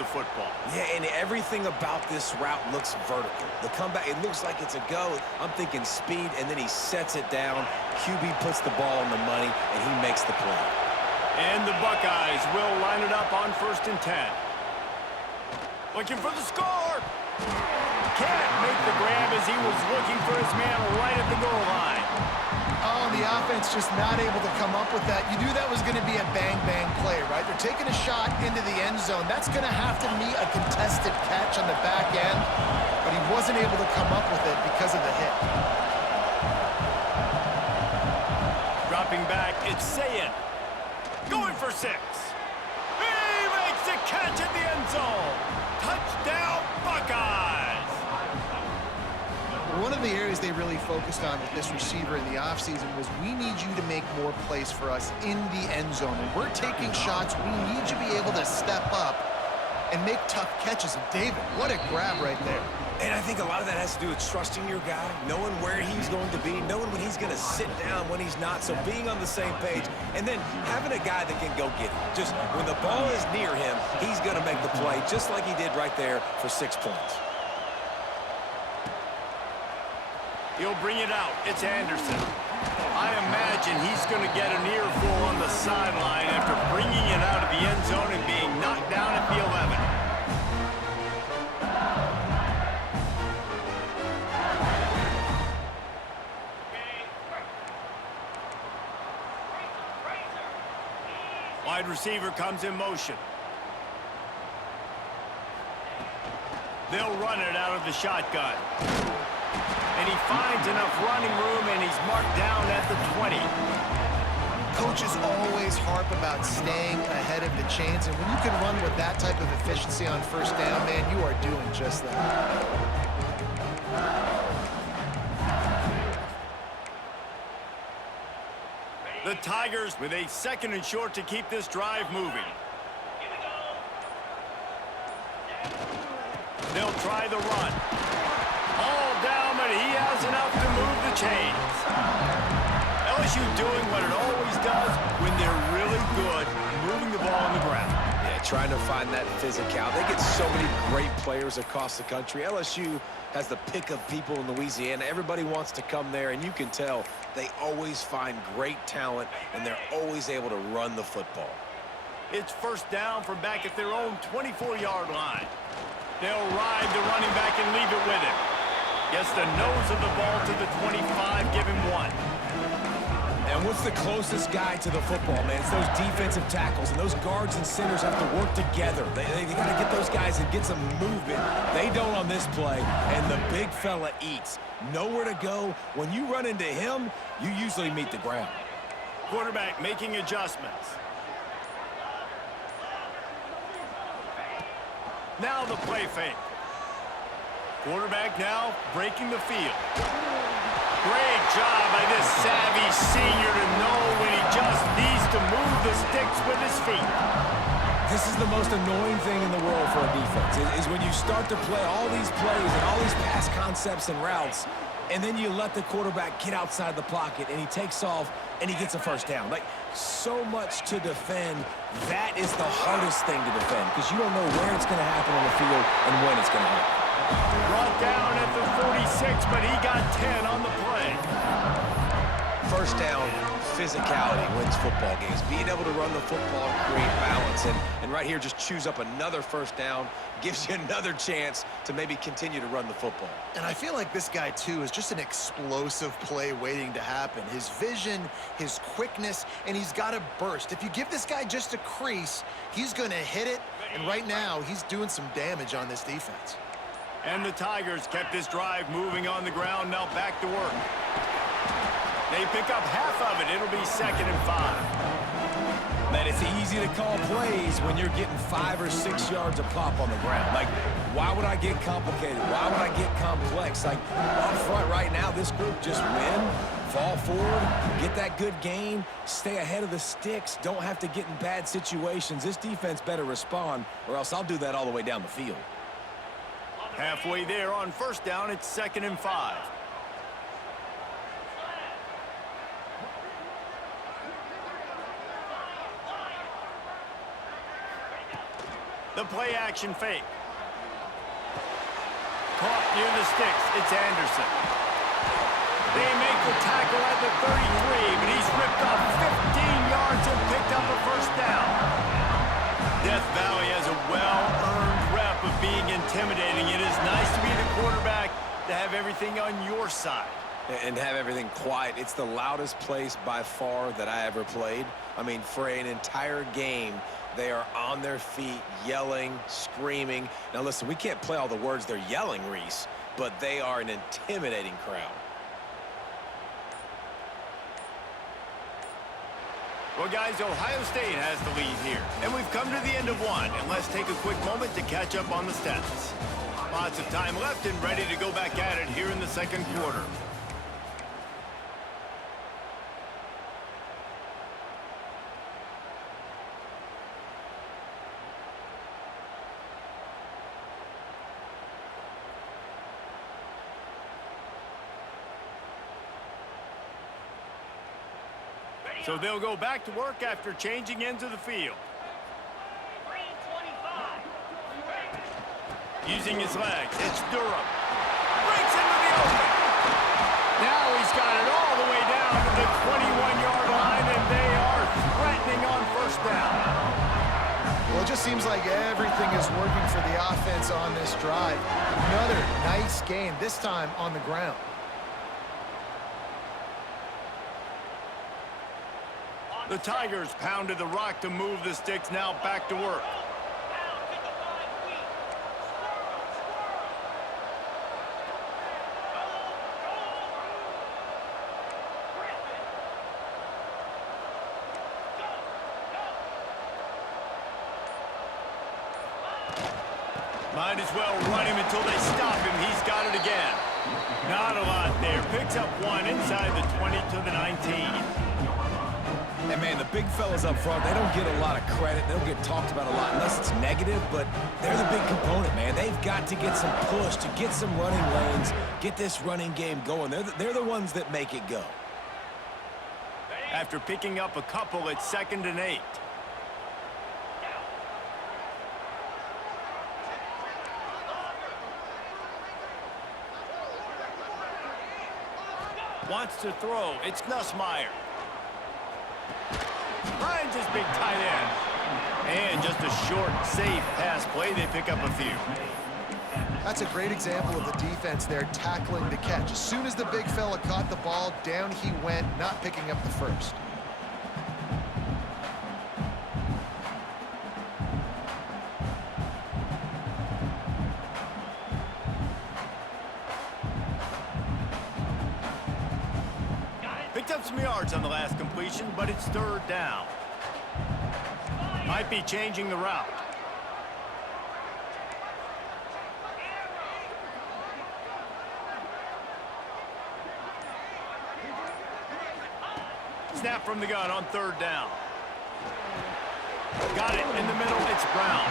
the football. Yeah, and everything about this route looks vertical. The comeback, it looks like it's a go. I'm thinking speed, and then he sets it down. QB puts the ball on the money, and he makes the play. And the Buckeyes will line it up on 1st and 10. Looking for the score. Can't make the grab as he was looking for his man right at the goal line. Oh, and the offense just not able to come up with that. You knew that was going to be a bang-bang play, right? They're taking a shot into the end zone. That's going to have to meet a contested catch on the back end, but he wasn't able to come up with it because of the hit. Dropping back, it's Sayin. Going for 6. He makes the catch in the end zone. Touchdown, Buckeyes! One of the areas they really focused on with this receiver in the offseason was we need you to make more plays for us in the end zone. When we're taking shots, we need you to be able to step up and make tough catches. And David, what a grab right there. And I think a lot of that has to do with trusting your guy, knowing where he's going to be, knowing when he's going to sit down, when he's not, so being on the same page, and then having a guy that can go get it. Just when the ball is near him, he's going to make the play, just like he did right there for 6 points. He'll bring it out. It's Anderson. I imagine he's going to get an earful on the sideline after bringing it out of the end zone and being knocked down at the 11. Wide receiver comes in motion. They'll run it out of the shotgun. And he finds enough running room, and he's marked down at the 20. Coaches always harp about staying ahead of the chains, and when you can run with that type of efficiency on 1st down, man, you are doing just that. The Tigers with a 2nd and short to keep this drive moving. They'll try the run. All down, but he has enough to move the chains. LSU doing what it always does when they're really good, moving the ball on the ground. Yeah, trying to find that physical. They get so many great players across the country. LSU has the pick of people in Louisiana. Everybody wants to come there, and you can tell they always find great talent, and they're always able to run the football. It's 1st down from back at their own 24-yard line. They'll ride the running back and leave it with him. Gets the nose of the ball to the 25, give him 1. And what's the closest guy to the football, man? It's those defensive tackles, and those guards and centers have to work together. They got to get those guys and get some movement. They don't on this play, and the big fella eats. Nowhere to go. When you run into him, you usually meet the ground. Quarterback making adjustments. Now the play fake. Quarterback now breaking the field. Great job by this savvy senior to know when he just needs to move the sticks with his feet. This is the most annoying thing in the world for a defense, is when you start to play all these plays and all these pass concepts and routes, and then you let the quarterback get outside the pocket, and he takes off, and he gets a 1st down. Like, so much to defend. That is the hardest thing to defend, because you don't know where it's going to happen on the field and when it's going to happen. Brought down at the 46, but he got 10 on the play. 1st down, physicality wins football games. Being able to run the football and create balance. And right here, just choose up another 1st down, gives you another chance to maybe continue to run the football. And I feel like this guy, too, is just an explosive play waiting to happen. His vision, his quickness, and he's got a burst. If you give this guy just a crease, he's going to hit it. And right now, he's doing some damage on this defense. And the Tigers kept this drive moving on the ground, now back to work. They pick up half of it. It'll be 2nd and 5. Man, it's easy to call plays when you're getting 5 or 6 yards of pop on the ground. Like, why would I get complicated? Why would I get complex? Like, up front right now, this group just win, fall forward, get that good gain, stay ahead of the sticks, don't have to get in bad situations. This defense better respond, or else I'll do that all the way down the field. Halfway there on 1st down, it's 2nd and 5. The play action fake. Caught near the sticks. It's Anderson. They make the tackle at the 33, but he's ripped off 15 yards and picked up a first down. Death Valley has a well-earned rep of being intimidating. It is nice to be the quarterback, to have everything on your side. And have everything quiet. It's the loudest place by far that I ever played. I mean, for an entire game, they are on their feet, yelling, screaming. Now, listen, we can't play all the words they're yelling, Reese, but they are an intimidating crowd. Well, guys, Ohio State has the lead here, and we've come to the end of one. And let's take a quick moment to catch up on the stats. Lots of time left and ready to go back at it here in the second quarter. So they'll go back to work after changing into the field. Using his legs, it's Durham. Breaks into the open. Now he's got it all the way down to the 21-yard line, and they are threatening on first down. Well, it just seems like everything is working for the offense on this drive. Another nice game, this time on the ground. The Tigers pounded the rock to move the sticks, now back to work. Might as well run him until they stop him. He's got it again. Not a lot there. Picks up one inside the 20 to the 19. And, man, the big fellas up front, they don't get a lot of credit. They don't get talked about a lot unless it's negative, but they're the big component, man. They've got to get some push, to get some running lanes, get this running game going. They're the ones that make it go. After picking up a couple, it's 2nd and 8. Wants to throw. It's Nussmeier. Finds his big tight end. And just a short, safe pass play. They pick up a few. That's a great example of the defense there tackling the catch. As soon as the big fella caught the ball, down he went, not picking up the first. Picked up some yards on the last completion, but it's 3rd down. Might be changing the route. Snap from the gun on 3rd down. Got it in the middle. It's Brown.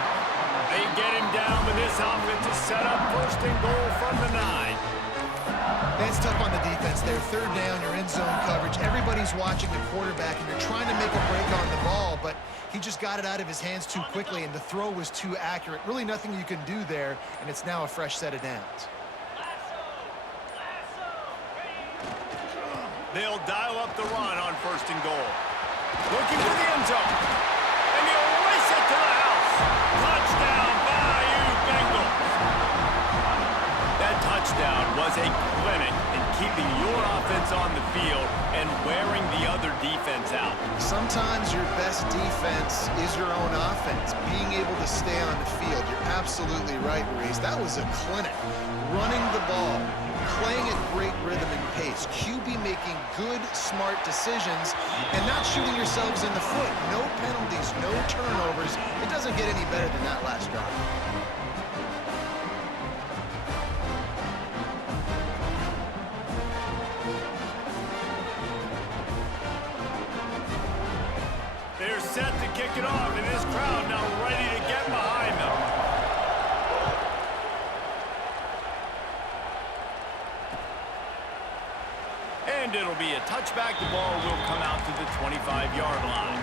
They get him down, but this offense is set up 1st and goal from the 9. That's tough on the defense there. 3rd down, you're in zone coverage. Everybody's watching the quarterback, and you're trying to make a break on the ball, but he just got it out of his hands too quickly, and the throw was too accurate. Really nothing you can do there, and it's now a fresh set of downs. They'll dial up the run on 1st and goal. Looking for the end zone. And he'll race it to the house. Touchdown, Bayou Bengals. That touchdown was a clinic in keeping your offense on the field and wearing the other defense out. Sometimes your best defense is your own offense, being able to stay on the field. You're absolutely right, Reese. That was a clinic. Running the ball, playing at great rhythm and pace, QB making good, smart decisions, and not shooting yourselves in the foot. No penalties, no turnovers. It doesn't get any better than that last drive. They're set to kick it off, and this crowd now ready to get behind them. And it'll be a touchback. The ball will come out to the 25-yard line.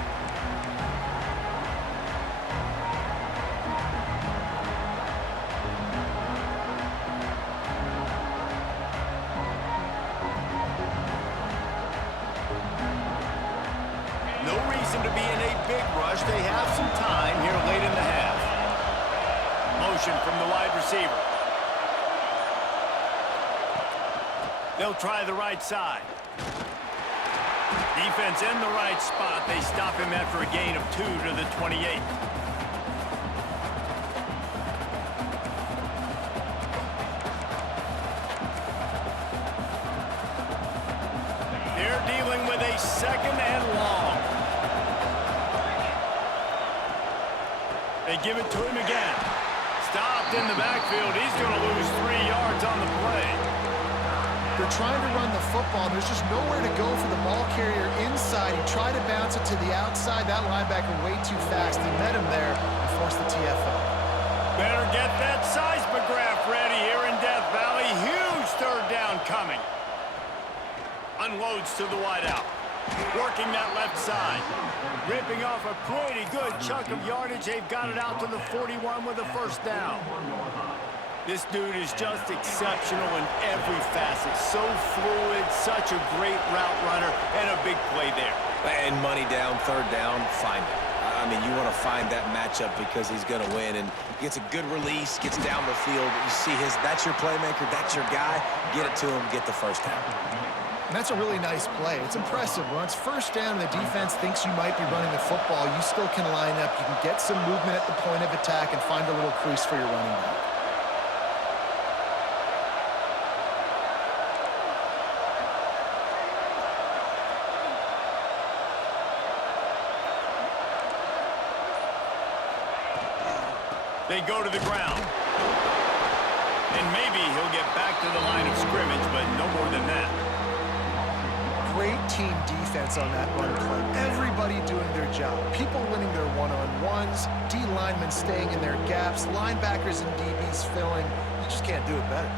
big rush. They have some time here late in the half. Motion from the wide receiver. They'll try the right side. Defense in the right spot. They stop him after a gain of 2 to the 28. They're dealing with a second and long. They give it to him again. Stopped in the backfield. He's going to lose 3 yards on the play. They're trying to run the football. There's just nowhere to go for the ball carrier inside. He tried to bounce it to the outside. That linebacker way too fast. He met him there and forced the TFL. Better get that seismograph ready here in Death Valley. Huge third down coming. Unloads to the wideout. Working that left side. Ripping off a pretty good chunk of yardage. They've got it out to the 41 with a first down. This dude is just exceptional in every facet. So fluid, such a great route runner, and a big play there. And money down, third down, find it. I mean, you want to find that matchup because he's going to win. And gets a good release, gets down the field. You see that's your playmaker, that's your guy. Get it to him, get the first down. And that's a really nice play. It's impressive. When it's first down and the defense thinks you might be running the football, you still can line up. You can get some movement at the point of attack and find a little crease for your running back. They go to the ground. And maybe he'll get back to the line of scrimmage, but no more than that. Great team defense on that run play. Everybody doing their job. People winning their one-on-ones, D linemen staying in their gaps, linebackers and DBs filling. You just can't do it better.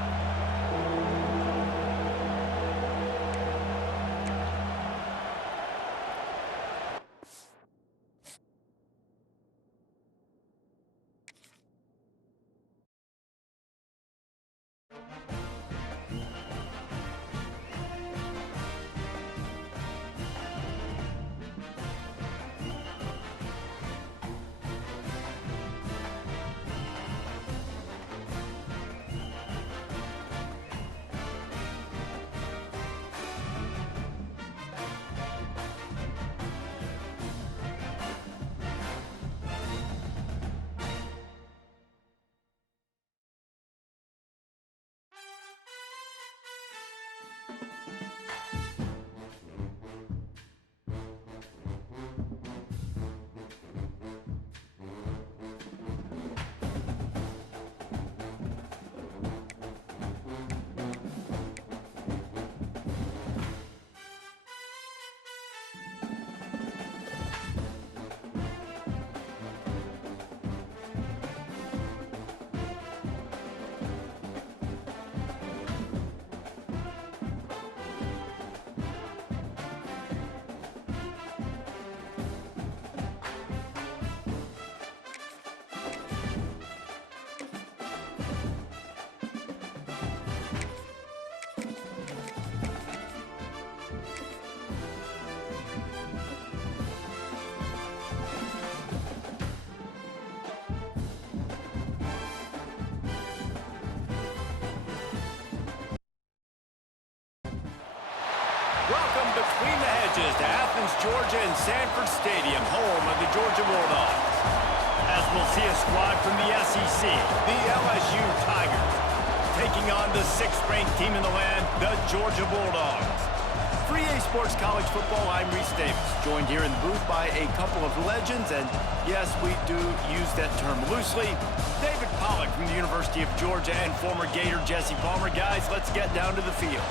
Welcome between the hedges to Athens, Georgia and Sanford Stadium, home of the Georgia Bulldogs. As we'll see a squad from the SEC, the LSU Tigers, taking on the 6th-ranked team in the land, the Georgia Bulldogs. For EA Sports College Football, I'm Reese Davis, joined here in the booth by a couple of legends, and yes, we do use that term loosely. David Pollack from the University of Georgia and former Gator Jesse Palmer. Guys, let's get down to the field.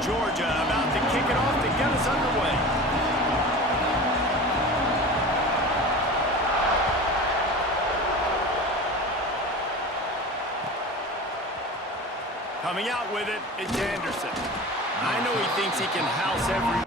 Georgia about to kick it off to get us underway. Coming out with it, it's Anderson. I know he thinks he can house every...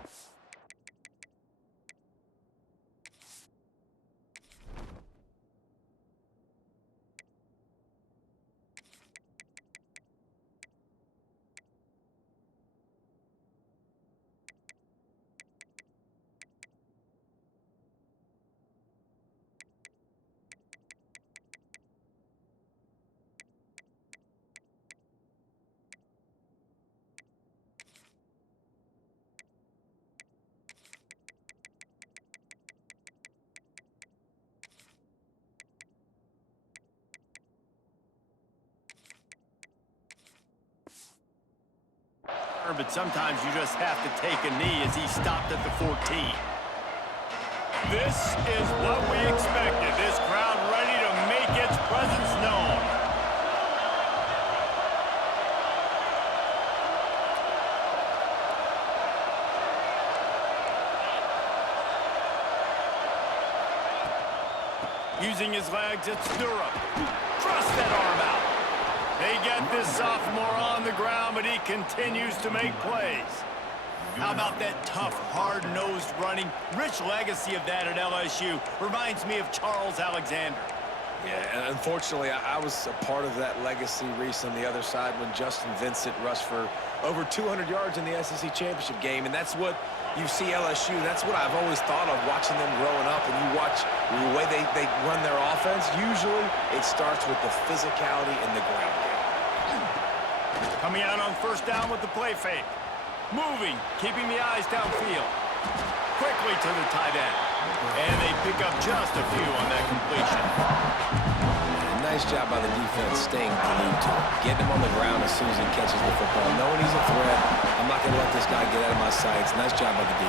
partner, but sometimes you just have to take a knee as he stopped at the 14. This is what we expected. This crowd ready to make its presence known. Using his legs, it's Durham. Thrust that arm out. They get this sophomore on the ground, but he continues to make plays. How about that tough, hard-nosed running? Rich legacy of that at LSU. Reminds me of Charles Alexander. Yeah, and unfortunately, I was a part of that legacy, Reese, on the other side when Justin Vincent rushed for over 200 yards in the SEC championship game, and that's what you see LSU. That's what I've always thought of watching them growing up, and you watch the way they run their offense. Usually, it starts with the physicality in the ground game. Coming out on first down with the play fake. Moving, keeping the eyes downfield. Quickly to the tight end. And they pick up just a few on that completion. Nice job by the defense staying glued to him. Getting him on the ground as soon as he catches the football. Knowing he's a threat, I'm not going to let this guy get out of my sights. Nice job by the D.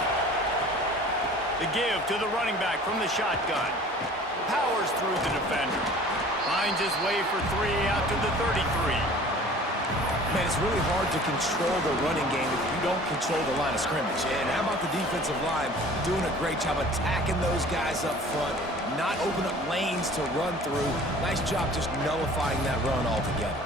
The give to the running back from the shotgun. Powers through the defender. Finds his way for 3 out to the 33. Man, it's really hard to control the running game if you don't control the line of scrimmage. And how about the defensive line doing a great job attacking those guys up front, not open up lanes to run through. Nice job just nullifying that run altogether.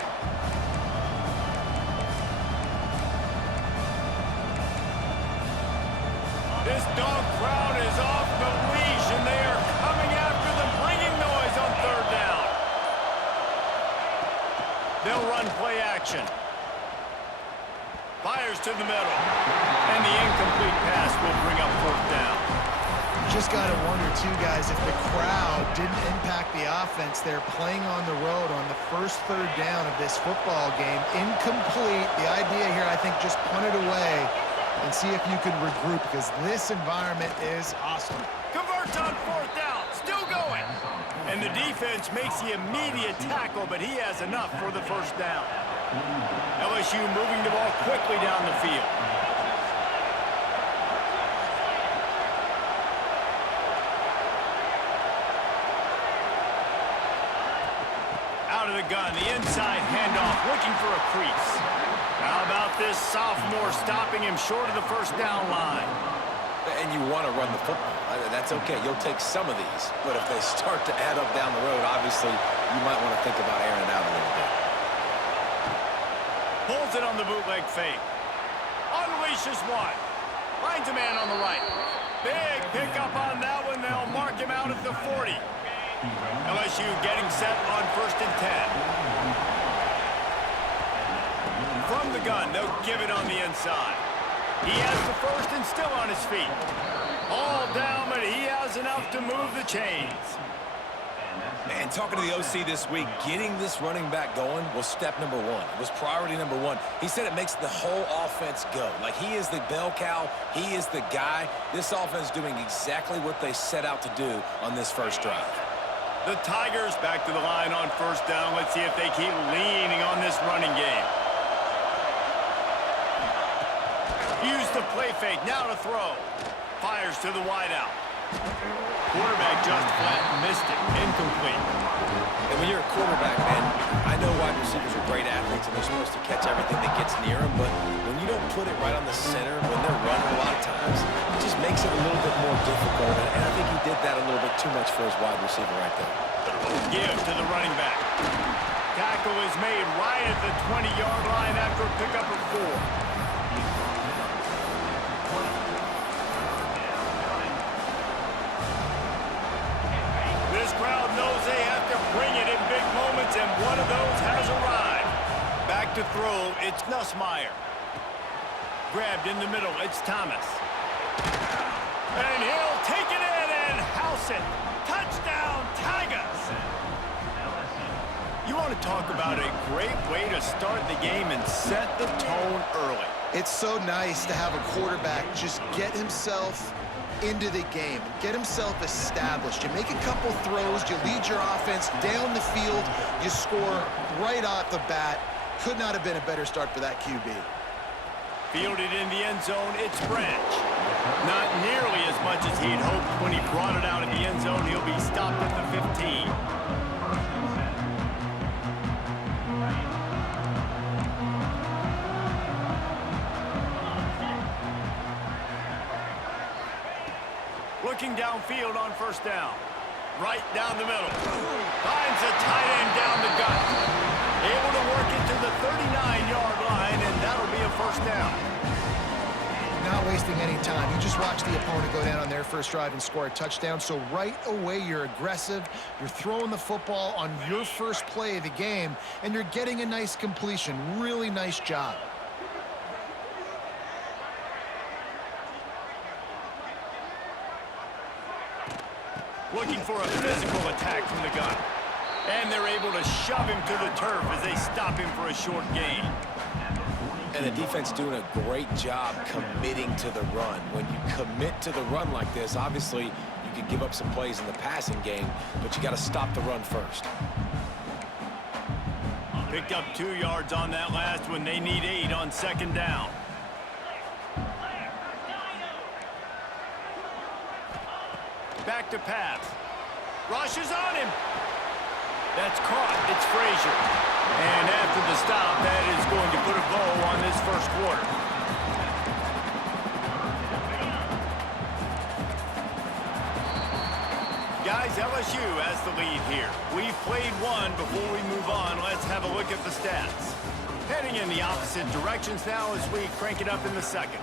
This dog crowd is off the leash, and they are coming after them, bringing noise on third down. They'll run play action. Fires to the middle. And the incomplete pass will bring up fourth down. Just got to wonder, too, guys, if the crowd didn't impact the offense. They're playing on the road on the first third down of this football game. Incomplete. The idea here, I think, just punt it away and see if you can regroup, because this environment is awesome. Converts on fourth down. Still going. And the defense makes the immediate tackle, but he has enough for the first down. LSU moving the ball quickly down the field. Out of the gun, the inside handoff, looking for a crease. How about this sophomore stopping him short of the first down line? And you want to run the football. That's okay. You'll take some of these. But if they start to add up down the road, obviously, you might want to think about airing it out a little bit. Pulls it on the bootleg fake. Unleashes one. Finds a man on the right. Big pickup on that one. They'll mark him out at the 40. LSU getting set on first and 10. From the gun, they'll give it on the inside. He has the first and still on his feet. All down, but he has enough to move the chains. And talking to the OC this week, getting this running back going was step number one. It was priority number one. He said it makes the whole offense go. Like, he is the bell cow. He is the guy. This offense is doing exactly what they set out to do on this first drive. The Tigers back to the line on first down. Let's see if they keep leaning on this running game. Use the play fake. Now to throw. Fires to the wideout. Quarterback just flat missed it. Incomplete. And when you're a quarterback, man, I know wide receivers are great athletes and they're supposed to catch everything that gets near them, but when you don't put it right on the center, when they're running a lot of times, it just makes it a little bit more difficult. And I think he did that a little bit too much for his wide receiver right there. Give to the running back. Tackle is made right at the 20-yard line after a pickup of 4. This crowd knows they have to bring it in big moments, and one of those has arrived. Back to throw, it's Nussmeier. Grabbed in the middle, it's Thomas. And he'll take it in and house it. Touchdown, Tigers! You want to talk about a great way to start the game and set the tone early. It's so nice to have a quarterback just get himself into the game, get himself established. You make a couple throws, you lead your offense down the field, you score right off the bat. Could not have been a better start for that QB. Fielded in the end zone, it's Branch. Not nearly as much as he'd hoped when he brought it out in the end zone. He'll be stopped at the 15. Looking downfield on first down. Right down the middle. Finds a tight end down the gut. Able to work it to the 39-yard line, and that'll be a first down. Not wasting any time. You just watch the opponent go down on their first drive and score a touchdown. So right away, you're aggressive. You're throwing the football on your first play of the game, and you're getting a nice completion. Really nice job. Looking for a physical attack from the gun. And they're able to shove him to the turf as they stop him for a short gain. And the defense doing a great job committing to the run. When you commit to the run like this, obviously you can give up some plays in the passing game, but you got to stop the run first. Picked up 2 yards on that last one. They need 8 on second down. Back to pass. Rushes on him. That's caught. It's Frazier. And after the stop, that is going to put a bow on this first quarter. Guys, LSU has the lead here. We've played one. Before we move on, let's have a look at the stats. Heading in the opposite directions now as we crank it up in the second.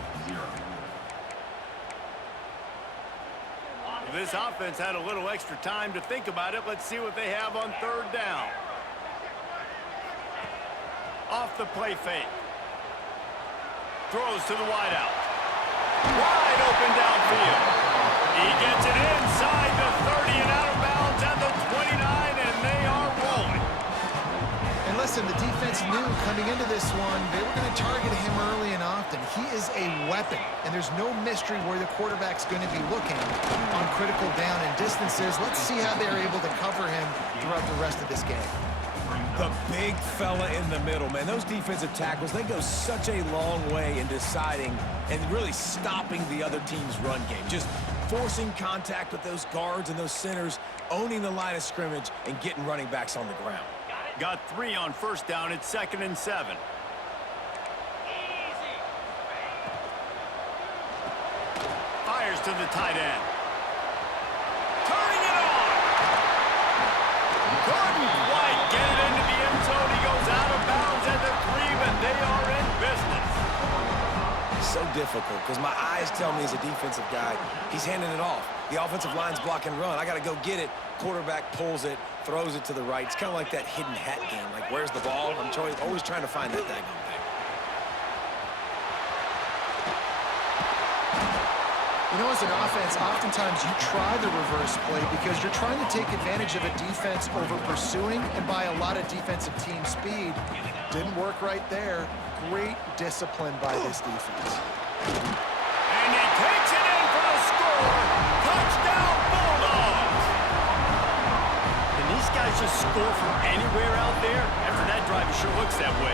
This offense had a little extra time to think about it. Let's see what they have on third down. Off the play fake. Throws to the wideout. Wide open downfield. He gets it inside the 30 and out of bounds at the 29, and they are rolling. And listen, the defense knew coming into this one, they were going to target him early and often. He is a weapon, and there's no mystery where the quarterback's going to be looking on critical down and distances. Let's see how they're able to cover him throughout the rest of this game. The big fella in the middle, man. Those defensive tackles, they go such a long way in deciding and really stopping the other team's run game. Just forcing contact with those guards and those centers, owning the line of scrimmage, and getting running backs on the ground. Got 3 on first down. It's 2nd and 7. Fires to the tight end. Turning it on. Couldn't quite get it into the end zone. He goes out of bounds at the 3, but they are in business. So difficult because my eyes tell me as a defensive guy, he's handing it off. The offensive line's blocking run. I got to go get it. Quarterback pulls it, throws it to the right. It's kind of like that hidden hat game. Like, where's the ball? I'm always trying to find that daggone thing. You know, as an offense, oftentimes you try the reverse play because you're trying to take advantage of a defense over pursuing and by a lot of defensive team speed. Didn't work right there. Great discipline by this defense. And he takes it in for the score. Touchdown, Bulldogs. And these guys just score from anywhere out there? After that drive, it sure looks that way.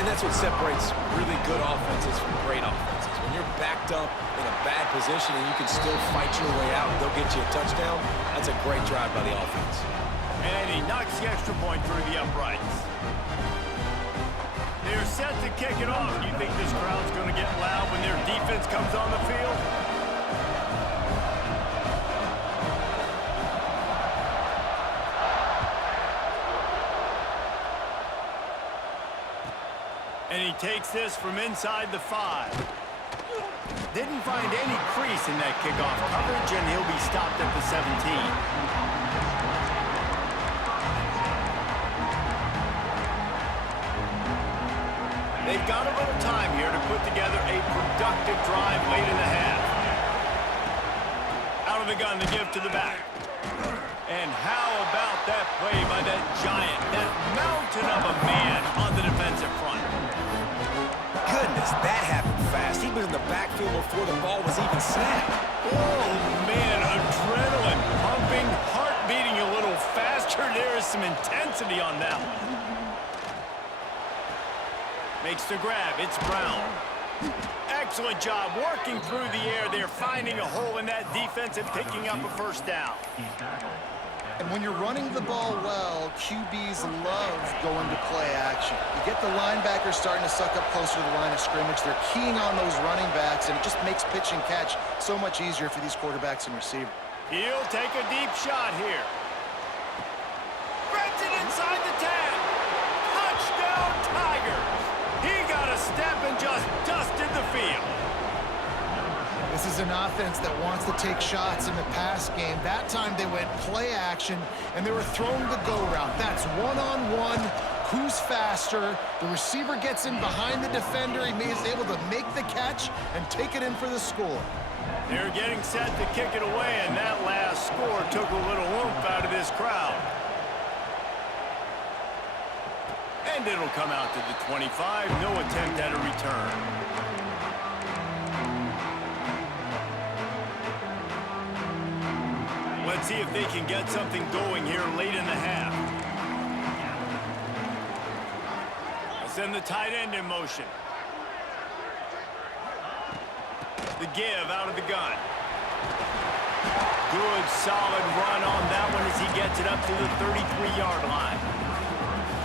And that's what separates really good offenses from great offenses. When you're backed up in a bad position and you can still fight your way out and they'll get you a touchdown, that's a great drive by the offense. And he knocks the extra point through the uprights. They're set to kick it off. You think this crowd's going to get loud when their defense comes on the field? And he takes this from inside the 5. Didn't find any crease in that kickoff coverage, and he'll be stopped at the 17. They've got a little time here to put together a productive drive late in the half. Out of the gun to give to the back. And how about that play by that giant, that mountain of a man on the defensive front? Goodness, that happened fast. He was in the backfield before the ball was even snapped. Oh, man, adrenaline pumping, heart beating a little faster. There is some intensity on that one. Makes the grab. It's Brown. Excellent job working through the air. They're finding a hole in that defense and picking up a first down. And when you're running the ball well, QBs love going to play action. You get the linebackers starting to suck up closer to the line of scrimmage. They're keying on those running backs, and it just makes pitch and catch so much easier for these quarterbacks and receivers. He'll take a deep shot here. Threads it inside the 10. Touchdown, Tigers. He got a step and just dusted the field. This is an offense that wants to take shots in the pass game. That time they went play action, and they were throwing the go route. That's one-on-one. Who's faster? The receiver gets in behind the defender. He is able to make the catch and take it in for the score. They're getting set to kick it away, and that last score took a little oomph out of this crowd. And it'll come out to the 25. No attempt at a return. Let's see if they can get something going here late in the half. I'll send the tight end in motion. The give out of the gun. Good, solid run on that one as he gets it up to the 33-yard line.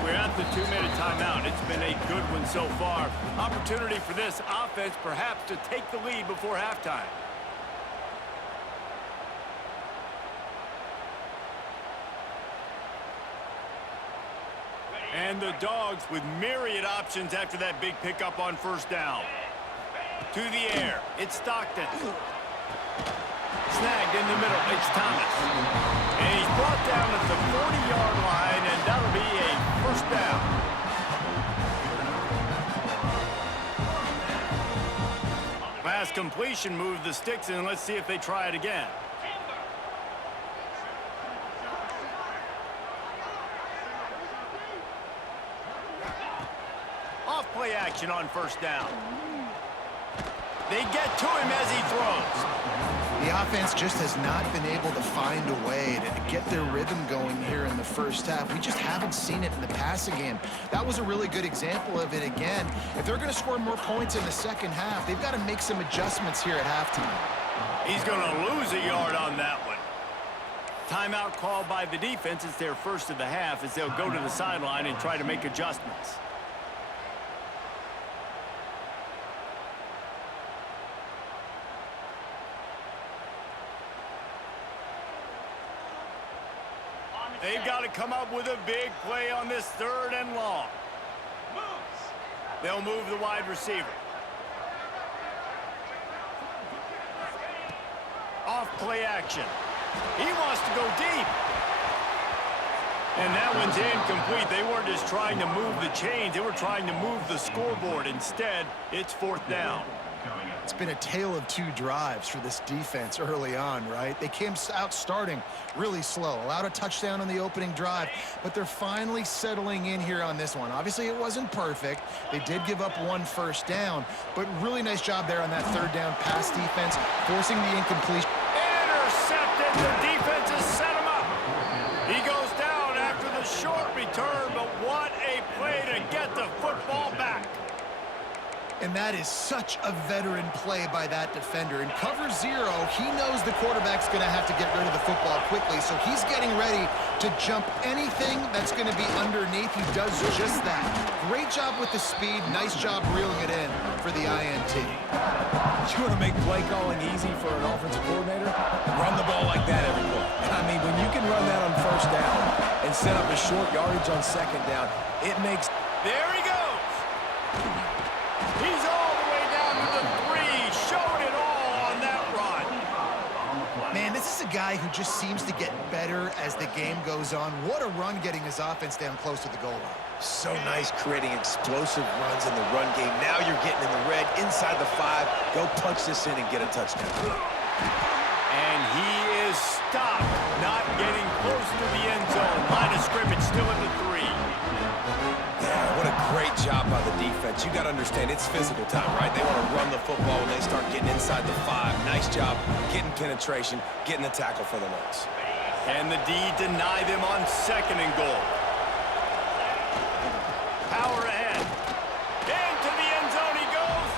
We're at the 2-minute timeout. It's been a good one so far. Opportunity for this offense perhaps to take the lead before halftime. And the Dogs with myriad options after that big pickup on first down. To the air, it's Stockton. Snagged in the middle, it's Thomas. And he's brought down at the 40-yard line, and that'll be a first down. Pass completion moved the sticks in. Let's see if they try it again. Play action on first down. They get to him as he throws. The offense just has not been able to find a way to get their rhythm going here in the first half. We just haven't seen it in the passing game. That was a really good example of it again. If they're going to score more points in the second half, they've got to make some adjustments here at halftime. He's going to lose a yard on that one. Timeout called by the defense. It's their first of the half as they'll go to the sideline and try to make adjustments. They've got to come up with a big play on this 3rd and long. They'll move the wide receiver. Off play action. He wants to go deep. And that one's incomplete. They weren't just trying to move the chains. They were trying to move the scoreboard. Instead, it's 4th down. It's been a tale of 2 drives for this defense early on, right? They came out starting really slow, allowed a touchdown on the opening drive, but they're finally settling in here on this one. Obviously, it wasn't perfect. They did give up 1 first down, but really nice job there on that 3rd down pass defense, forcing the incompletion. Intercepted. The defense has set him up. He goes down after the short return, but what a play to get the football back. And that is such a veteran play by that defender. In cover 0, he knows the quarterback's going to have to get rid of the football quickly, so he's getting ready to jump anything that's going to be underneath. He does just that. Great job with the speed. Nice job reeling it in for the INT. You want to make play calling easy for an offensive coordinator? Run the ball like that every play. I mean, when you can run that on first down and set up a short yardage on second down, it makes... There he goes. He's all the way down to the 3. Showed it all on that run. Man, this is a guy who just seems to get better as the game goes on. What a run getting his offense down close to the goal line. So nice creating explosive runs in the run game. Now you're getting in the red, inside the 5. Go punch this in and get a touchdown. And he is stopped, not getting close to the end zone. Line of scrimmage still at the 3. Yeah, what a great job by the defense. You got to understand, it's physical time, right? They want to run the football when they start getting inside the 5. Nice job getting penetration, getting the tackle for the loss. And the D deny them on 2nd and goal. Power ahead. Into the end zone he goes.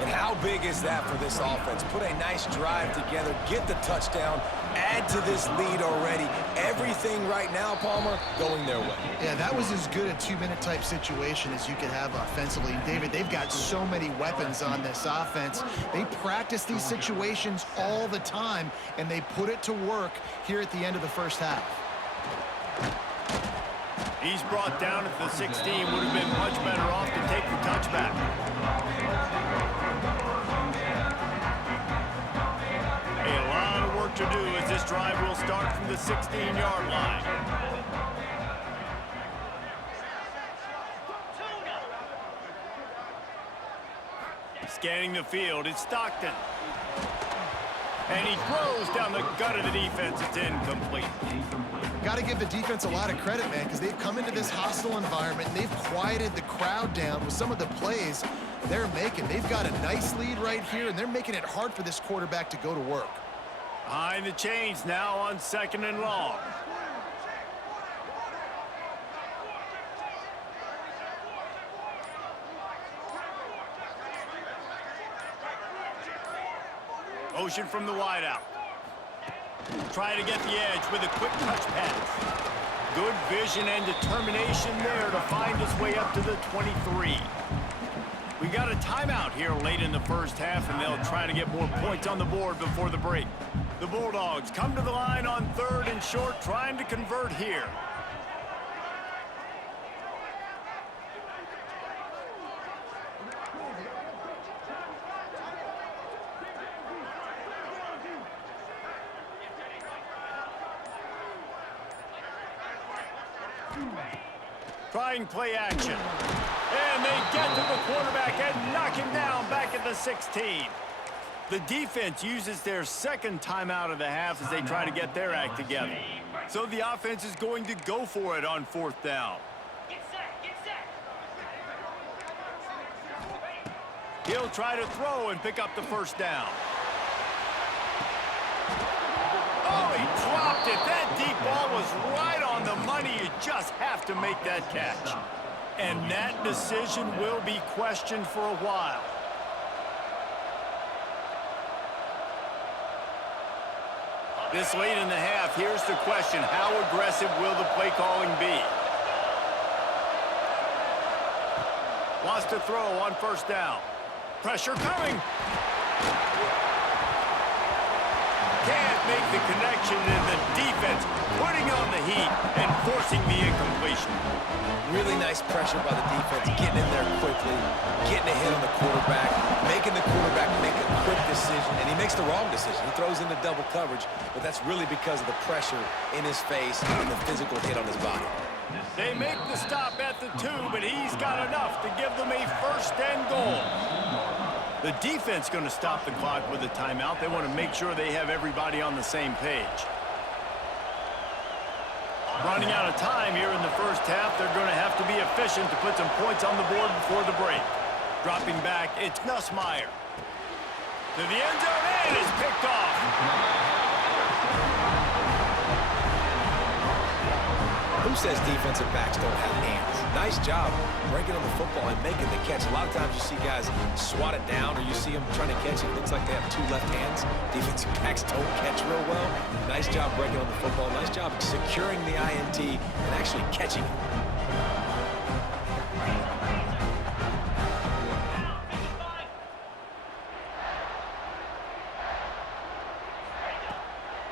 And how big is that for this offense? Put a nice drive together, get the touchdown, add to this lead already. Everything right now, Palmer, going their way. Yeah, that was as good a two-minute type situation as you could have offensively. And David, they've got so many weapons on this offense. They practice these situations all the time, and they put it to work here at the end of the first half. He's brought down at the 16. Would have been much better off to take the touchback. A lot of work to do as this drive will start from the 16-yard line. Scanning the field, it's Stockton. And he throws down the gut of the defense. It's incomplete. Got to give the defense a lot of credit, man, because they've come into this hostile environment, and they've quieted the crowd down with some of the plays they're making. They've got a nice lead right here, and they're making it hard for this quarterback to go to work. Behind the chains now on 2nd and long. Motion from the wideout. Trying to get the edge with a quick touch pass. Good vision and determination there to find his way up to the 23. We got a timeout here late in the first half, and they'll try to get more points on the board before the break. The Bulldogs come to the line on 3rd and short, trying to convert here. Trying play action. And they get to the quarterback and knock him down back at the 16. The defense uses their second timeout of the half as they try to get their act together. So the offense is going to go for it on 4th down. He'll try to throw and pick up the first down. Oh, he dropped it. That deep ball was right on the money. You just have to make that catch. And that decision will be questioned for a while. This late in the half, here's the question. How aggressive will the play calling be? Wants to throw on 1st down. Pressure coming. Can't make the connection, and the defense putting on the heat and forcing the incompletion. Really nice pressure by the defense, getting in there quickly, getting a hit on the quarterback, making the quarterback make a quick decision, and he makes the wrong decision. He throws into double coverage, but that's really because of the pressure in his face and the physical hit on his body. They make the stop at the 2, but he's got enough to give them a 1st and goal. The defense going to stop the clock with a timeout. They want to make sure they have everybody on the same page. Running out of time here in the first half. They're going to have to be efficient to put some points on the board before the break. Dropping back, it's Nussmeier. To the end zone, and it's picked off. Who says defensive backs don't have hands? Nice job breaking on the football and making the catch. A lot of times you see guys swat it down, or you see them trying to catch it. It looks like they have 2 left hands. Defensive backs don't catch real well. Nice job breaking on the football. Nice job securing the INT and actually catching it.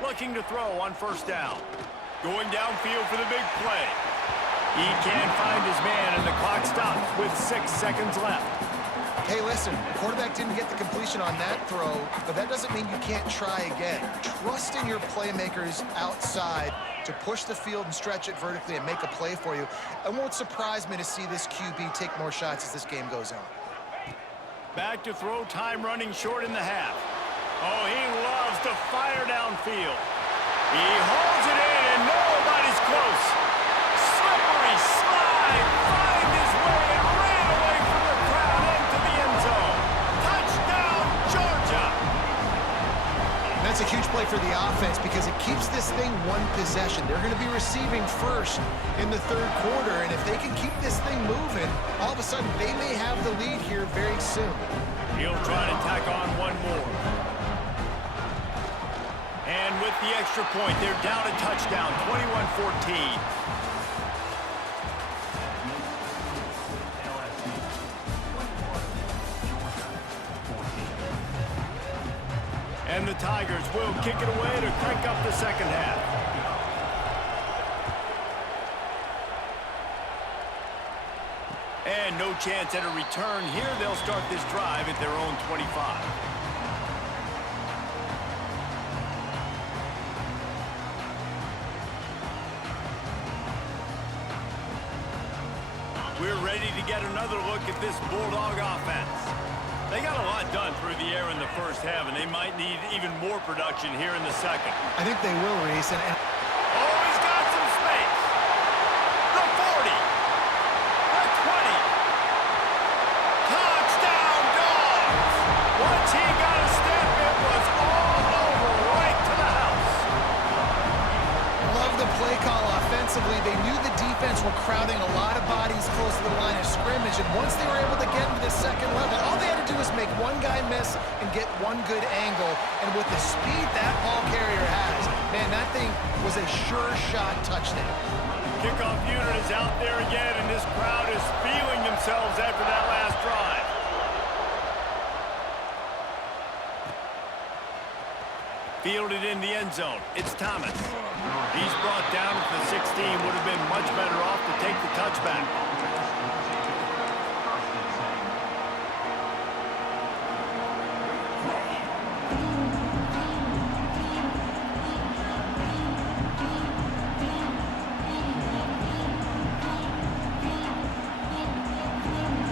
Looking to throw on 1st down. Going downfield for the big play. He can't find his man, and the clock stops with 6 seconds left. Hey, listen, the quarterback didn't get the completion on that throw, but that doesn't mean you can't try again. Trust in your playmakers outside to push the field and stretch it vertically and make a play for you. It won't surprise me to see this QB take more shots as this game goes on. Back to throw, time running short in the half. Oh, he loves to fire downfield. He holds it in, and nobody's close. Slippery slide, find his way, and ran away from the crowd into the end zone. Touchdown, Georgia! That's a huge play for the offense because it keeps this thing one possession. They're going to be receiving first in the 3rd quarter, and if they can keep this thing moving, all of a sudden they may have the lead here very soon. He'll try to tack on one more. And with the extra point, they're down a touchdown, 21-14. And the Tigers will kick it away to crank up the second half. And no chance at a return here. They'll start this drive at their own 25. We're ready to get another look at this Bulldog offense. They got a lot done through the air in the first half, and they might need even more production here in the second. I think they will, Reese. Oh, he's got some space. The 40. The 20. Touchdown, Dogs. Once he got a step, it was all over right to the house. Love the play call offensively. They knew the defense were crowding a lot of bodies close to the line of scrimmage, and once they were able to get into the second level, all they had to do was make one guy miss and get one good angle, and with the speed that ball carrier has, man, that thing was a sure shot touchdown. Kickoff unit is out there again, and this crowd is feeling themselves after that last drive. Fielded in the end zone. It's Thomas. He's brought down at the 16. Would have been much better off to take the touchback.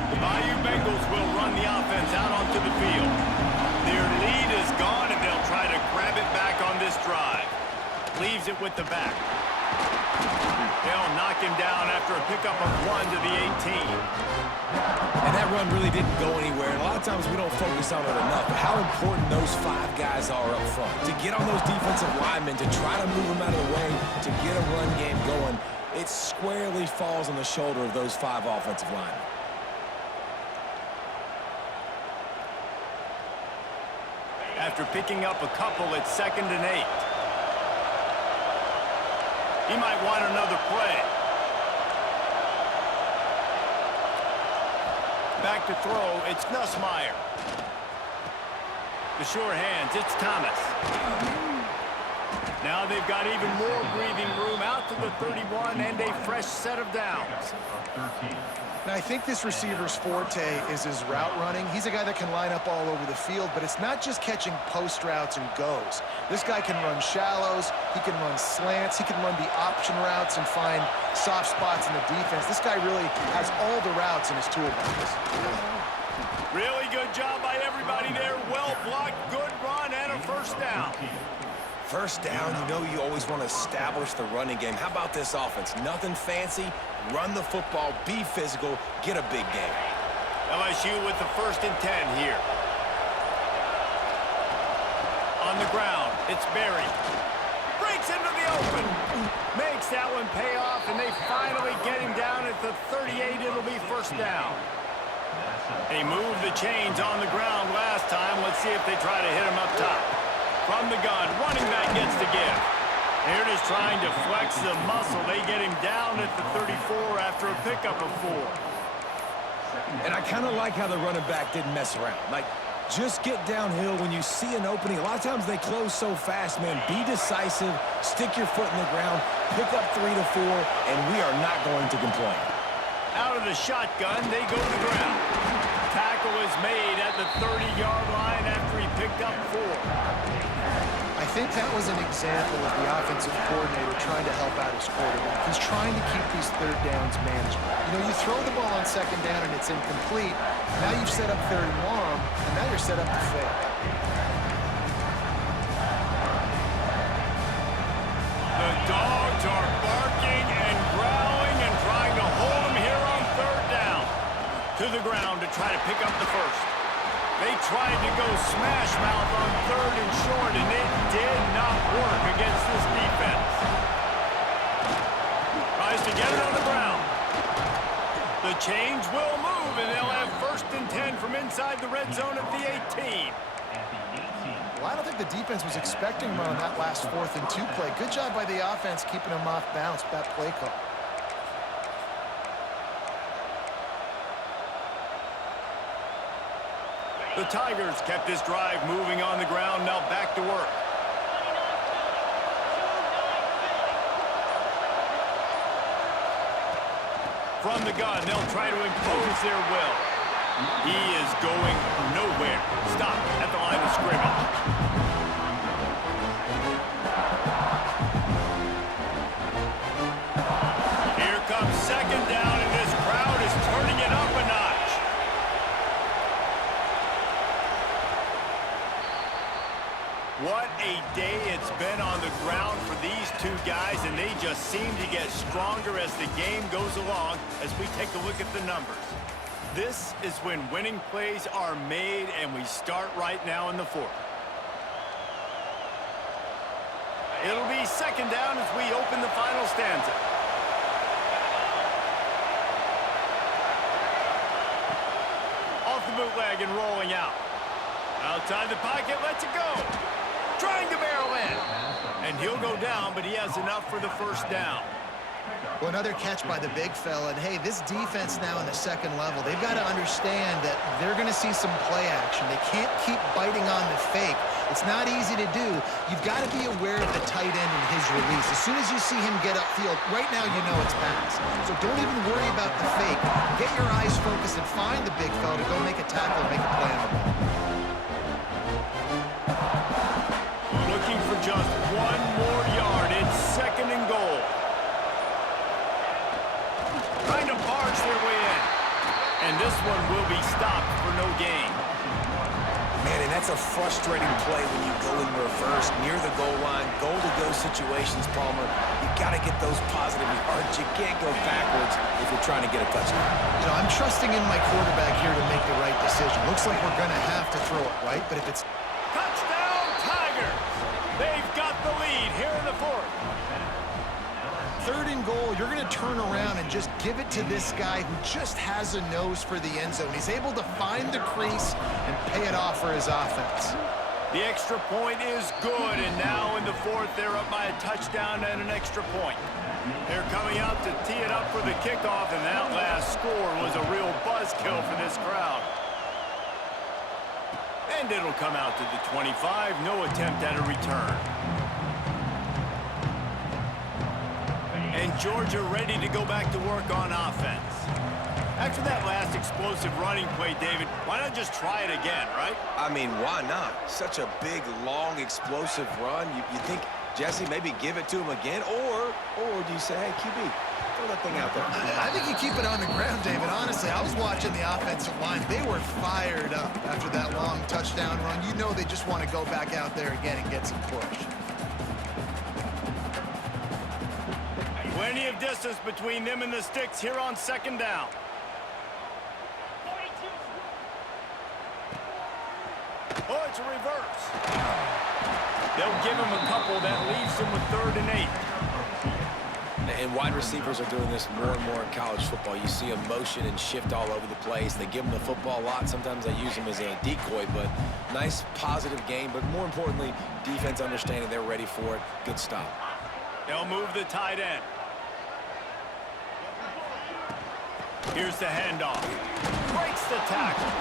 The Bayou Bengals will run the offense out onto the field. Their lead is gone, and they'll try to grab it back on this drive. Leaves it with the back. They'll knock him down after a pickup of 1 to the 18. And that run really didn't go anywhere. And a lot of times we don't focus on it enough, but how important those 5 guys are up front. To get on those defensive linemen, to try to move them out of the way, to get a run game going, it squarely falls on the shoulder of those 5 offensive linemen. After picking up a couple, it's 2nd and 8. He might want another play. Back to throw, it's Nussmeier. The sure hands, it's Thomas. Now they've got even more breathing room out to the 31 and a fresh set of downs. Now, I think this receiver's forte is his route running. He's a guy that can line up all over the field, but it's not just catching post routes and goes. This guy can run shallows, he can run slants, he can run the option routes and find soft spots in the defense. This guy really has all the routes in his toolbox. Really good job by everybody there. Well blocked, good run, and a first down. First down, you know you always want to establish the running game. How about this offense? Nothing fancy. Run the football, be physical, get a big game. LSU with the 1st and 10 here. On the ground, it's Berry. Breaks into the open. Makes that one pay off, and they finally get him down at the 38. It'll be first down. They moved the chains on the ground last time. Let's see if they try to hit him up top. From the gun, running back gets the give. They're just trying to flex the muscle. They get him down at the 34 after a pickup of 4. And I kind of like how the running back didn't mess around. Like, just get downhill when you see an opening. A lot of times they close so fast, man. Be decisive, stick your foot in the ground, pick up 3 to 4, and we are not going to complain. Out of the shotgun, they go to the ground. Tackle is made at the 30-yard line after he picked up 4. I think that was an example of the offensive coordinator trying to help out his quarterback. He's trying to keep these 3rd downs manageable. You know, you throw the ball on 2nd down and it's incomplete. Now you've set up 3rd and long, and now you're set up to fail. The Dogs are barking and growling and trying to hold him here on 3rd down. To the ground to try to pick up the 1st. They tried to go smash mouth on 3rd and short, and it did not work against this defense. Tries to get it on the ground. The change will move, and they'll have 1st and 10 from inside the red zone at the 18. Well, I don't think the defense was expecting him on that last 4th and 2 play. Good job by the offense keeping him off balance with that play call. The Tigers kept this drive moving on the ground, now back to work. From the gun, they'll try to impose their will. He is going nowhere. Stop at the line of scrimmage. Here comes 2nd down, and this crowd is turning it up a notch. What a day it's been on the ground for these two guys, and they just seem to get stronger as the game goes along as we take a look at the numbers. This is when winning plays are made, and we start right now in the 4th. It'll be 2nd down as we open the final stanza. Off the bootleg and rolling out. Outside the pocket, lets it go. Trying to barrel in. And he'll go down, but he has enough for the 1st down. Well, another catch by the big fella. And, hey, this defense now in the 2nd level, they've got to understand that they're going to see some play action. They can't keep biting on the fake. It's not easy to do. You've got to be aware of the tight end and his release. As soon as you see him get upfield, right now you know it's pass. So don't even worry about the fake. Get your eyes focused and find the big fella to go make a tackle and make a play on the ball. Looking for just 1 more yard. It's 2nd and goal. Trying to barge their way in. And this one will be stopped for no gain. Man, and that's a frustrating play when you go in reverse near the goal line, goal-to-go situations, Palmer. You got to get those positive yards. You can't go backwards if you're trying to get a touchdown. You know, I'm trusting in my quarterback here to make the right decision. Looks like we're going to have to throw it, right? But if it's... Touchdown, Tigers! They've got the lead here in the 4th. 3rd and goal, you're going to turn around and just give it to this guy who just has a nose for the end zone. He's able to find the crease and pay it off for his offense. The extra point is good, and now in the 4th, they're up by a touchdown and an extra point. They're coming out to tee it up for the kickoff, and that last score was a real buzzkill for this crowd. And it'll come out to the 25, no attempt at a return. And Georgia ready to go back to work on offense. After that last explosive running play, David, why not just try it again, right? I mean, why not? Such a big, long, explosive run. You think, Jesse, maybe give it to him again? Or do you say, hey, QB, throw that thing out there? I think you keep it on the ground, David. Honestly, I was watching the offensive line. They were fired up after that long touchdown run. You know they just want to go back out there again and get some push. Plenty of distance between them and the sticks here on 2nd down. Oh, it's a reverse. They'll give him a couple. That leaves him with 3rd and 8. And wide receivers are doing this more and more in college football. You see them motion and shift all over the place. They give them the football a lot. Sometimes they use them as a decoy, but nice, positive game. But more importantly, defense understanding they're ready for it. Good stop. They'll move the tight end. Here's the handoff. Breaks the tackle.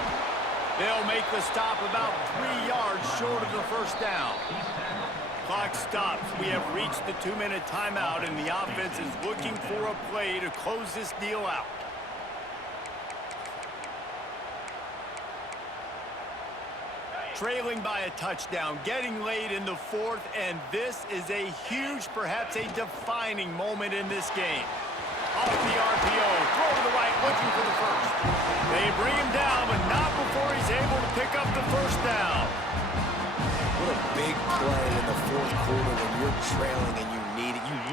They'll make the stop about 3 yards short of the 1st down. Clock stops. We have reached the 2-minute timeout, and the offense is looking for a play to close this deal out. Trailing by a touchdown, getting late in the 4th, and this is a huge, perhaps a defining moment in this game. Off the RPO, throw to the right, looking for the 1st. They bring him down, but not before he's able to pick up the 1st down. What a big play in the 4th quarter when you're trailing and you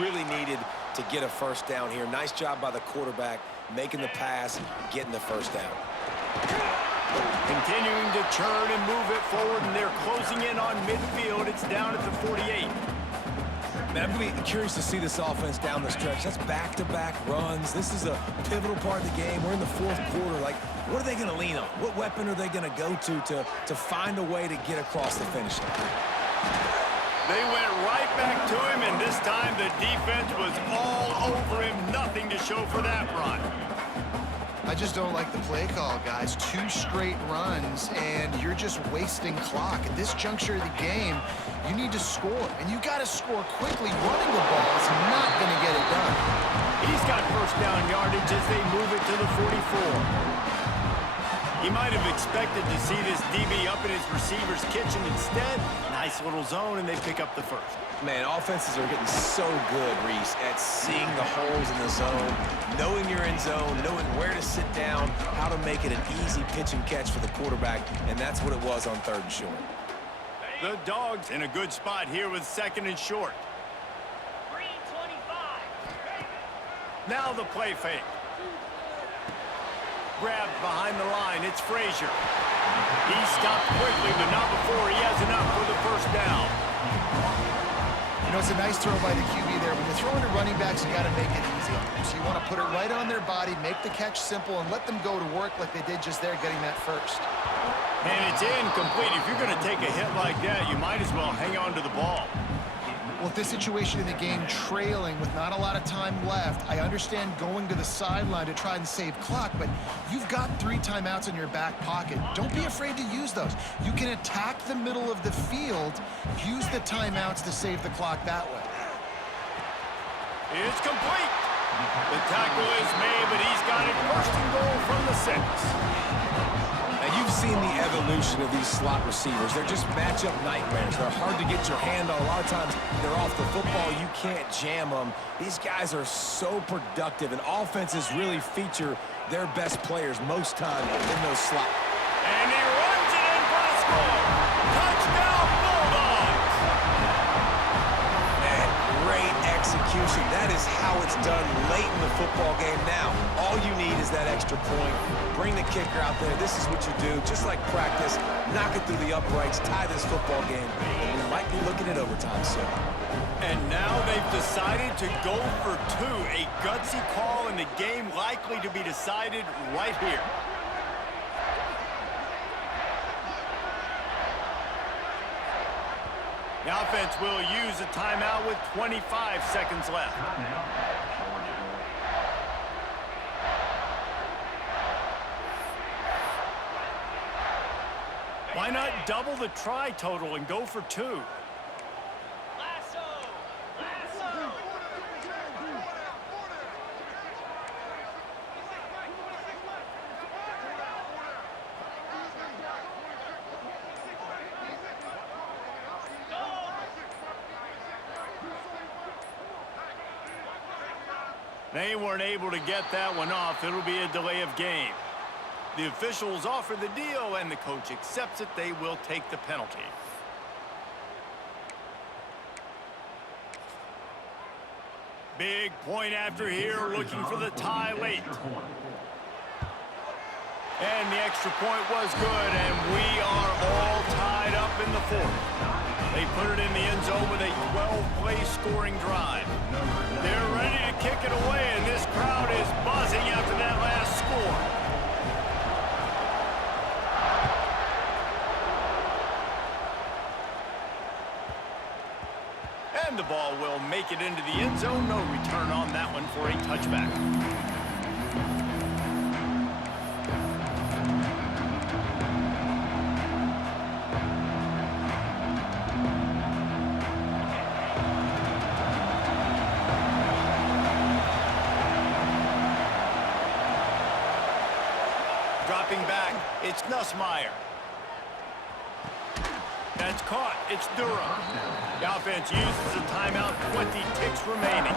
really needed to get a 1st down here. Nice job by the quarterback, making the pass, getting the 1st down. Continuing to churn and move it forward, and they're closing in on midfield. It's down at the 48. Man, I'm going to be curious to see this offense down the stretch. That's back-to-back runs. This is a pivotal part of the game. We're in the fourth quarter. Like, what are they going to lean on? What weapon are they going to go to find a way to get across the finish line? They went right back to him, and this time the defense was all over him. Nothing to show for that run. I just don't like the play call, guys. 2 straight runs, and you're just wasting clock. At this juncture of the game, you need to score, and you got to score quickly. Running the ball is not going to get it done. He's got first down yardage as they move it to the 44. He might have expected to see this DB up in his receiver's kitchen. Instead, nice little zone, and they pick up the first. Man, offenses are getting so good, Reese, at seeing the holes in the zone, knowing you're in zone, knowing where to sit down, how to make it an easy pitch and catch for the quarterback, and that's what it was on 3rd and short. The Dogs in a good spot here with 2nd and short. Now the play fake. Grabbed behind the line. It's Frazier. He stopped quickly, but not before he has enough for the first down. You know, it's a nice throw by the QB there. When you're throwing to running backs, you got to make it easy. So you want to put it right on their body, make the catch simple, and let them go to work like they did just there, getting that first. And it's incomplete. If you're going to take a hit like that, you might as well hang on to the ball. Well, with this situation in the game, trailing with not a lot of time left, I understand going to the sideline to try and save clock, but you've got 3 timeouts in your back pocket. Don't be afraid to use those. You can attack the middle of the field, use the timeouts to save the clock that way. It's complete. The tackle is made, but he's got it 1st and goal from the 6. Now, you've seen the evolution of these slot receivers. They're just matchup nightmares. They're hard to get your hand on. A lot of times, they're off the football. You can't jam them. These guys are so productive, and offenses really feature their best players most time in those slots. And he runs it in for the score. Touchdown, Bulldogs! Man, great execution. That is how it's done late in the football game. Now, all you need is that extra point. Bring the kicker out there. This is what you do. Just like practice, knock it through the uprights, tie this football game, and we might be looking at overtime soon. And now they've decided to go for 2. A gutsy call, and the game likely to be decided right here. The offense will use a timeout with 25 seconds left. Why not double the try total and go for 2? They weren't able to get that one off. It'll be a delay of game. The officials offer the deal, and the coach accepts it. They will take the penalty. Big point after here, looking for the tie late. And the extra point was good, and we are all tied up in the 4th. They put it in the end zone with a 12-play scoring drive. They're ready to kick it away, and this crowd is buzzing after that last score. And the ball will make it into the end zone. No return on that one for a touchback. Dropping back, it's Nussmeier. That's caught. It's Durham. The offense uses a timeout, 20 ticks remaining.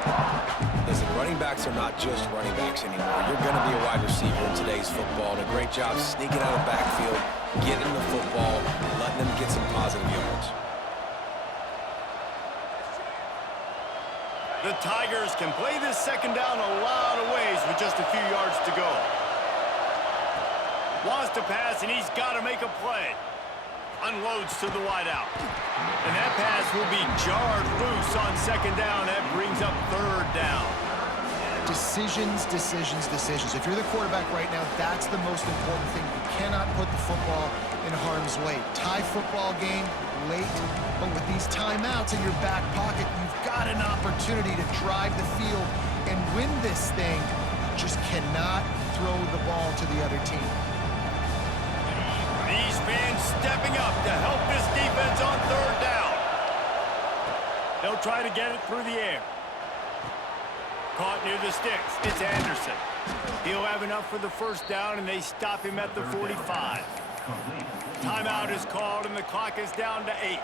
Listen, running backs are not just running backs anymore. You're going to be a wide receiver in today's football. And a great job sneaking out of the backfield, getting the football, letting them get some positive yards. The Tigers can play this 2nd down a lot of ways with just a few yards to go. Wants to pass, and he's got to make a play. Unloads to the wideout. And that pass will be jarred loose on second down. That brings up third down. Decisions, decisions, decisions. If you're the quarterback right now, that's the most important thing. You cannot put the football in harm's way. Tie football game late, but with these timeouts in your back pocket, you've got an opportunity to drive the field and win this thing. You just cannot throw the ball to the other team. These fans stepping up to help this defense on third down. They'll try to get it through the air. Caught near the sticks. It's Anderson. He'll have enough for the first down, and they stop him at the 45. Timeout is called, and the clock is down to 8.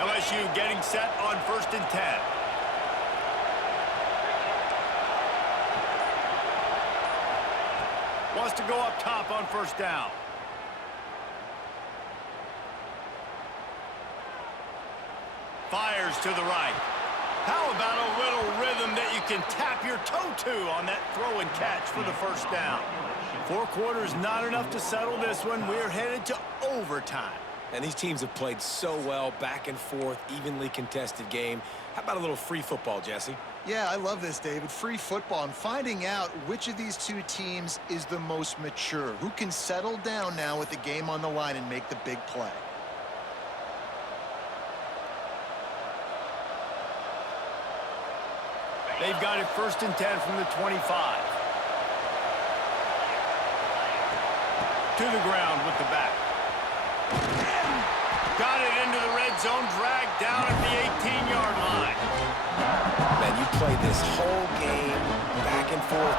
LSU getting set on 1st and 10. Wants to go up top on first down. Fires to the right. How about a little rhythm that you can tap your toe to on that throw and catch for the first down? 4 quarters, not enough to settle this one. We're headed to overtime. And these teams have played so well, back and forth, evenly contested game. How about a little free football, Jesse? Yeah, I love this, David. Free football. I'm finding out which of these two teams is the most mature. Who can settle down now with the game on the line and make the big play? They've got it 1st and 10 from the 25. To the ground with the back. Got it into the red zone, dragged down at the 18-yard line. Man, you play this whole game back and forth,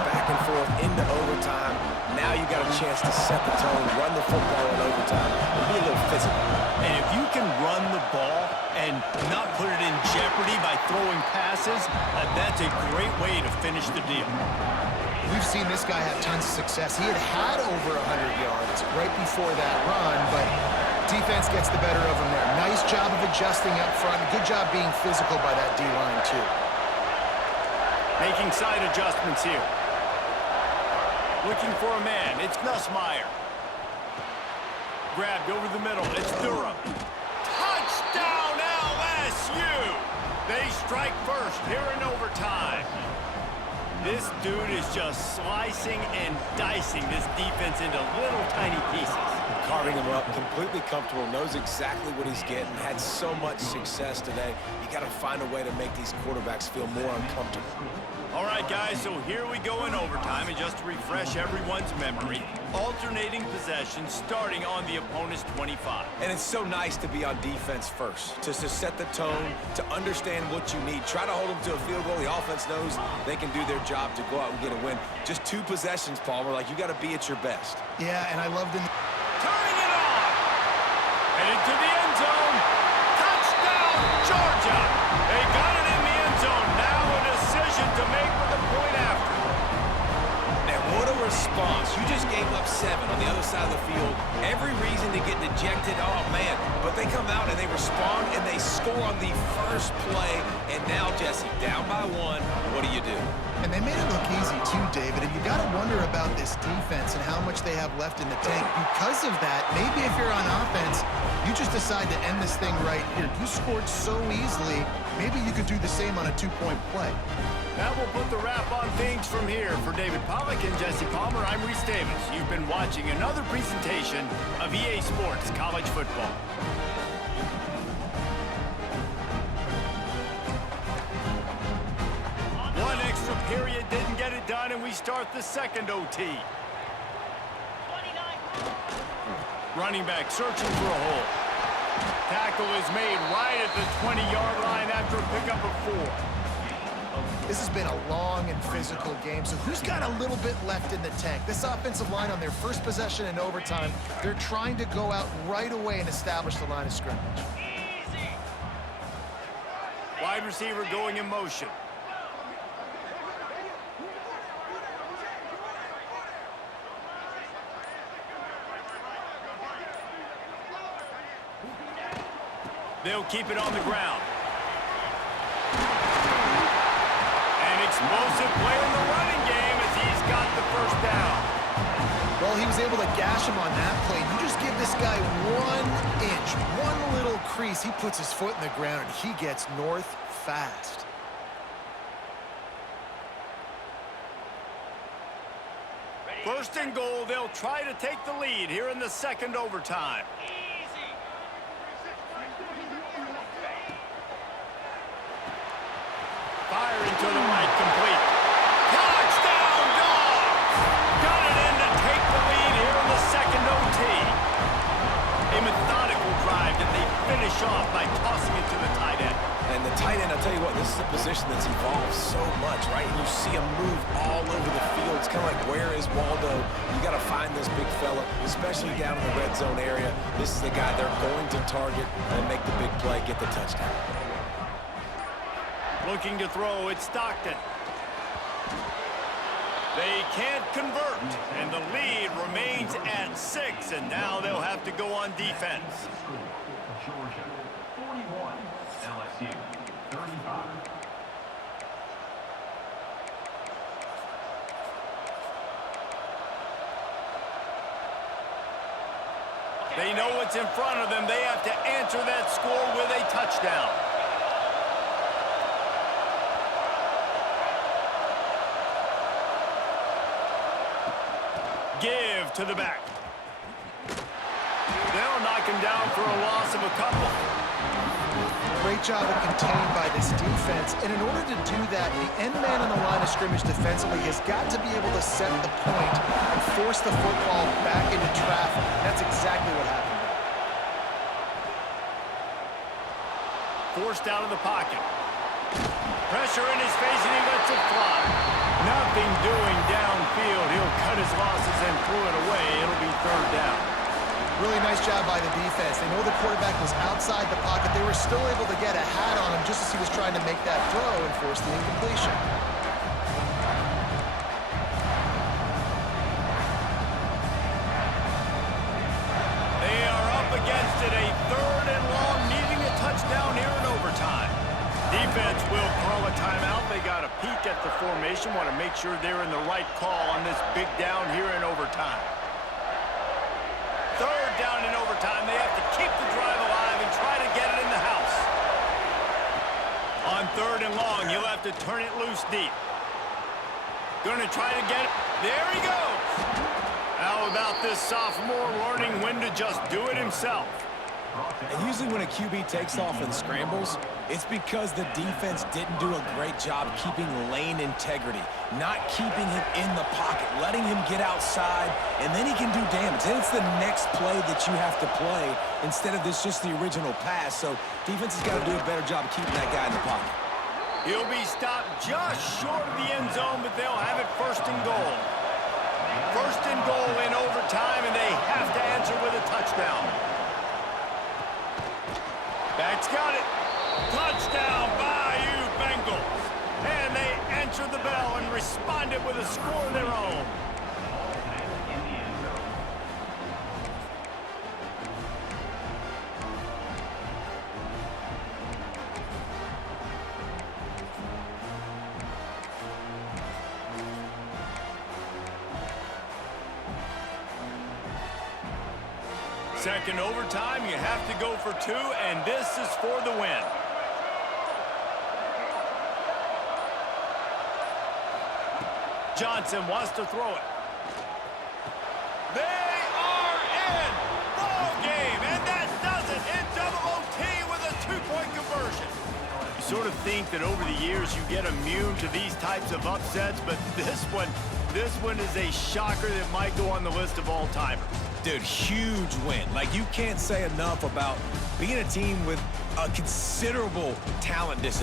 into overtime. Now you got a chance to set the tone, run the football in overtime, and be a little physical. And if you can run the ball and not put it in jeopardy by throwing passes, that's a great way to finish the deal. We've seen this guy have tons of success. He had over 100 yards right before that run, but defense gets the better of him there. Nice job of adjusting up front. Good job being physical by that D-line, too. Making side adjustments here. Looking for a man. It's Nussmeier. Grabbed over the middle. It's Durham. Touchdown, LSU! They strike first here in overtime. This dude is just slicing and dicing this defense into little tiny pieces. Carving him up, completely comfortable, knows exactly what he's getting, had so much success today. You got to find a way to make these quarterbacks feel more uncomfortable. All right, guys, so here we go in overtime, and just to refresh everyone's memory, alternating possessions starting on the opponent's 25. And it's so nice to be on defense first, just to set the tone, to understand what you need. Try to hold them to a field goal. The offense knows they can do their job to go out and get a win. Just 2 possessions, Palmer, like you got to be at your best. Yeah, and I loved him. Turning it on! Headed to the end zone. Touchdown, Georgia! They got it in the end zone. Now a decision to make with the point after. And what a response. You just gave up 7 on the other side of the field. Every reason to get dejected. Oh, man. But they come out and they respond and they score on the first play. And now, Jesse, down by 1. What do you do? And they made it look easy too, David. And you got to wonder about this defense and how much they have left in the tank. Because of that, maybe if you're on offense, you just decide to end this thing right here. You scored so easily, maybe you could do the same on a 2-point play. That will put the wrap on things from here. For David Pollack and Jesse Palmer, I'm Reese Davis. You've been watching another presentation of EA Sports College Football. One extra period didn't get it done, and we start the second OT. Running back searching for a hole. Tackle is made right at the 20-yard line after a pickup of 4. This has been a long and physical game, so who's got a little bit left in the tank? This offensive line on their first possession in overtime, they're trying to go out right away and establish the line of scrimmage. Wide receiver going in motion. They'll keep it on the ground. Explosive play in the running game as he's got the first down. Well, he was able to gash him on that play. You just give this guy 1 inch, one little crease. He puts his foot in the ground, and he gets north fast. First and goal, they'll try to take the lead here in the second overtime. Firing to the right, complete. Touchdown, Dogs! Got it in to take the lead here in the second OT. A methodical drive that they finish off by tossing it to the tight end. And the tight end, I'll tell you what, this is a position that's evolved so much, right? And you see him move all over the field. It's kind of like, where is Waldo? You got to find this big fella, especially down in the red zone area. This is the guy they're going to target and make the big play, get the touchdown. Looking to throw, it's Stockton. They can't convert, and the lead remains at 6, and now they'll have to go on defense. Georgia, 41. LSU, 35. They know what's in front of them. They have to answer that score with a touchdown. Give to the back. They'll knock him down for a loss of a couple. Great job of contained by this defense. And in order to do that, the end man on the line of scrimmage defensively has got to be able to set the point and force the football back into traffic. That's exactly what happened there. Forced out of the pocket. Pressure in his face, and he lets it fly. Nothing doing downfield. He'll cut his losses and throw it away. It'll be third down. Really nice job by the defense. They know the quarterback was outside the pocket. They were still able to get a hat on him just as he was trying to make that throw and force the incompletion. They are up against it, a third and long, needing a touchdown here in overtime. Defense will call a timeout. They got a peek at the formation, want to make sure they're in the right call on this big down here in overtime. Third down in overtime. They have to keep the drive alive and try to get it in the house. On third and long, you'll have to turn it loose deep. Going to try to get it. There he goes. How about this sophomore learning when to just do it himself? And usually when a QB takes off and scrambles, it's because the defense didn't do a great job keeping lane integrity, not keeping him in the pocket, letting him get outside, and then he can do damage. Then it's the next play that you have to play instead of this just the original pass. So defense has got to do a better job of keeping that guy in the pocket. He'll be stopped just short of the end zone, but they'll have it first and goal. First and goal in overtime, and they have to answer with a touchdown. Back's got it. Touchdown, Bayou Bengals. And they answered the bell and responded with a score of their own. Second overtime, you have to go for 2, and this is for the win. Johnson wants to throw it. They are in ball game, and that does it in double OT with a 2-point conversion. You sort of think that over the years you get immune to these types of upsets, but this one is a shocker that might go on the list of all-timers. Dude, huge win. Like, you can't say enough about being a team with a considerable talent disadvantage.